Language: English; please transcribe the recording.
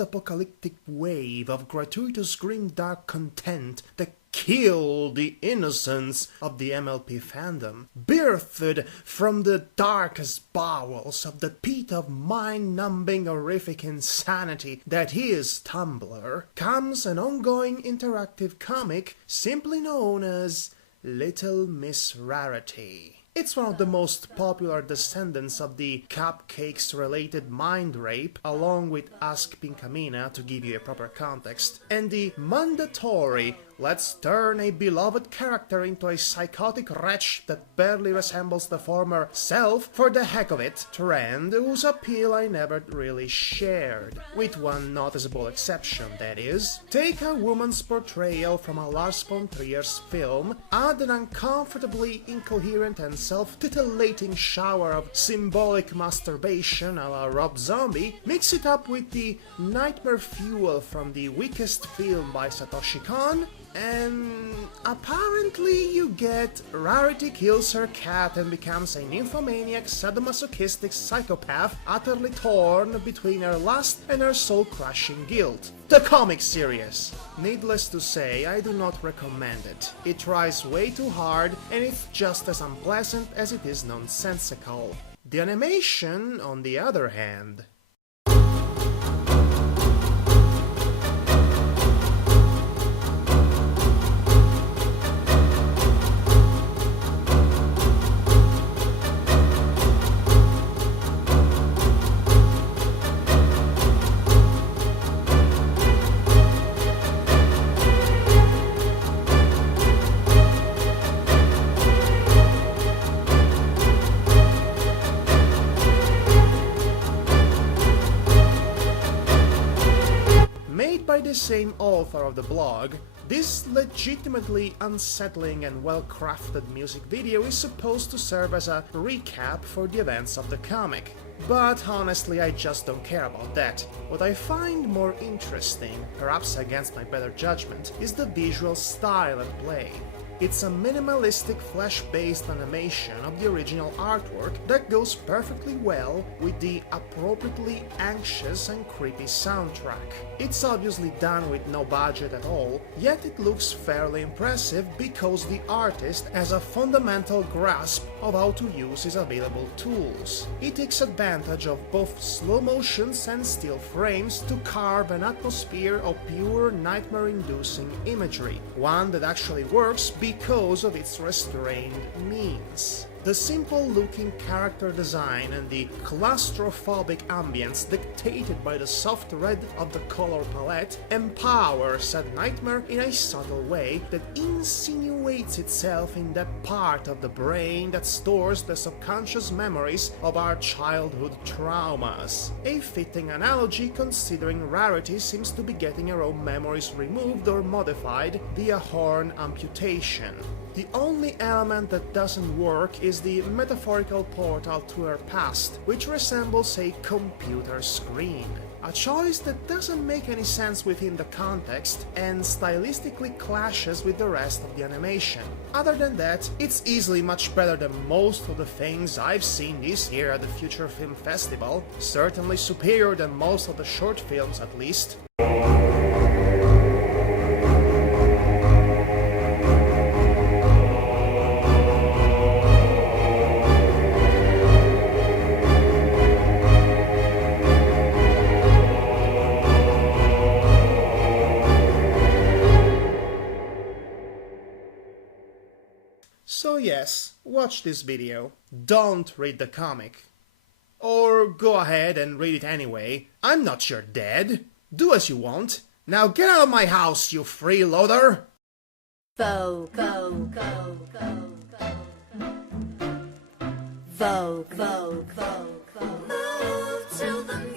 post-apocalyptic wave of gratuitous grimdark content that killed the innocence of the MLP fandom, birthed from the darkest bowels of the pit of mind-numbing horrific insanity that is Tumblr, comes an ongoing interactive comic simply known as Little Miss Rarity. It's one of the most popular descendants of the cupcakes-related mind rape, along with Ask Pinkamena to give you a proper context, and the mandatory let's turn a beloved character into a psychotic wretch that barely resembles the former self for the heck of it trend, whose appeal I never really shared. With one noticeable exception, that is. Take a woman's portrayal from a Lars von Trier's film, add an uncomfortably incoherent and self-titillating shower of symbolic masturbation a la Rob Zombie, mix it up with the nightmare fuel from the weakest film by Satoshi Kon, and apparently you get Rarity kills her cat and becomes a nymphomaniac sadomasochistic psychopath utterly torn between her lust and her soul-crushing guilt. The comic series! Needless to say, I do not recommend it. It tries way too hard and it's just as unpleasant as it is nonsensical. The animation, on the other hand, by the same author of the blog, this legitimately unsettling and well-crafted music video is supposed to serve as a recap for the events of the comic. But honestly, I just don't care about that. What I find more interesting, perhaps against my better judgment, is the visual style at play. It's a minimalistic flash-based animation of the original artwork that goes perfectly well with the appropriately anxious and creepy soundtrack. It's obviously done with no budget at all, yet it looks fairly impressive because the artist has a fundamental grasp of how to use his available tools. He takes advantage of both slow motions and still frames to carve an atmosphere of pure nightmare-inducing imagery, one that actually works because of its restrained means. The simple-looking character design and the claustrophobic ambience dictated by the soft red of the color palette empower said nightmare in a subtle way that insinuates itself in that part of the brain that stores the subconscious memories of our childhood traumas. A fitting analogy considering Rarity seems to be getting her own memories removed or modified via horn amputation. The only element that doesn't work is the metaphorical portal to her past, which resembles a computer screen. A choice that doesn't make any sense within the context and stylistically clashes with the rest of the animation. Other than that, it's easily much better than most of the things I've seen this year at the Future Film Festival, certainly superior than most of the short films at least. So yes, watch this video. Don't read the comic. Or go ahead and read it anyway. I'm not your dad. Do as you want. Now get out of my house, you freeloader! Vogue, Vogue, Vogue, Vogue, Vogue, Vogue, Vogue, Vogue, Vogue. Move to the